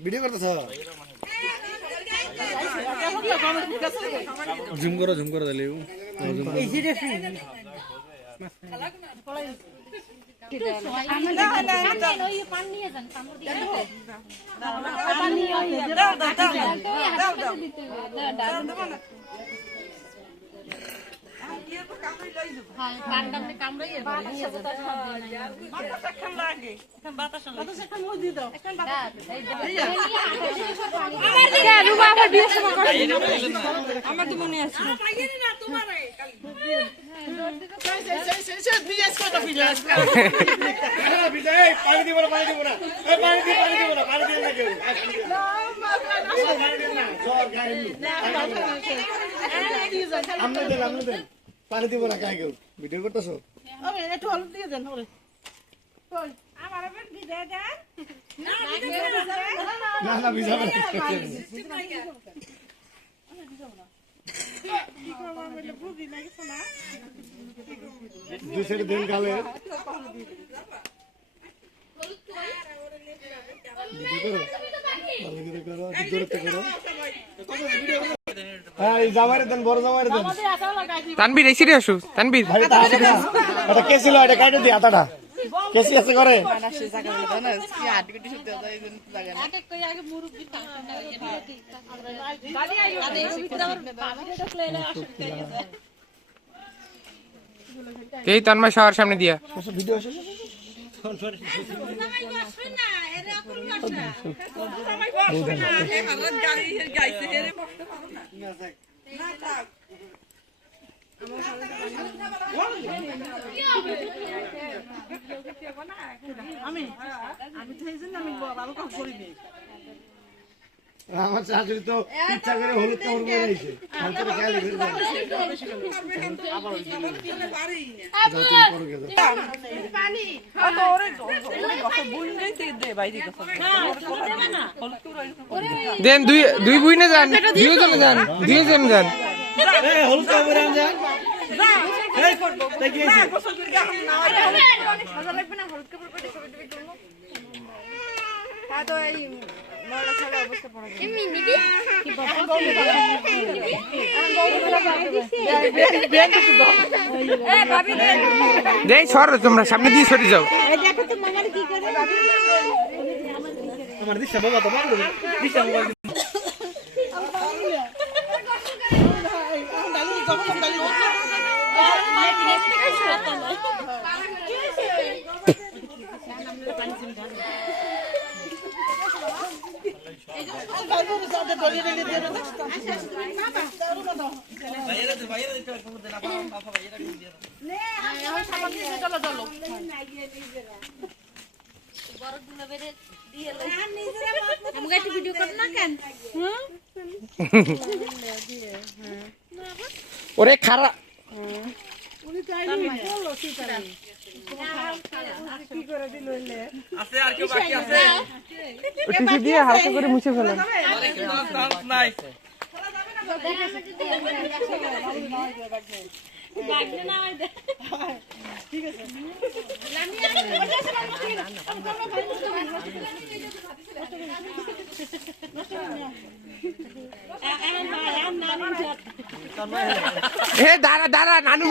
video করতেছ zoom করো তাহলে আমার তো মনে আছে পানি দিব না পানি দিব না কাই কেউ ভিডিও করতেছো একটু হলুদ দিয়ে দেন না ভিজাবে दूसरे दिन काले তানবীর এসে আসু তানবীর এটা কে ছিল এটা কাটে দি আটাটা কেসি আছে করে এই তন্ময় সবার সামনে দিয়া ভিডিও আমার শাশুড়ি তো ইচ্ছা করে হলুদ কাপড় পরে আইছে দেন দুই বুইনে যান দুইজনে যান হলুদ কাপড় পরে যান দেই সর তোমরা সামনে দিয়ে সরে যাও আমার দিশা বাবা তো বন্ধ দিশা বাবা ওরে খারা দিয়ে হালকা করে মুছে ফেলেন দাঁড়া নানু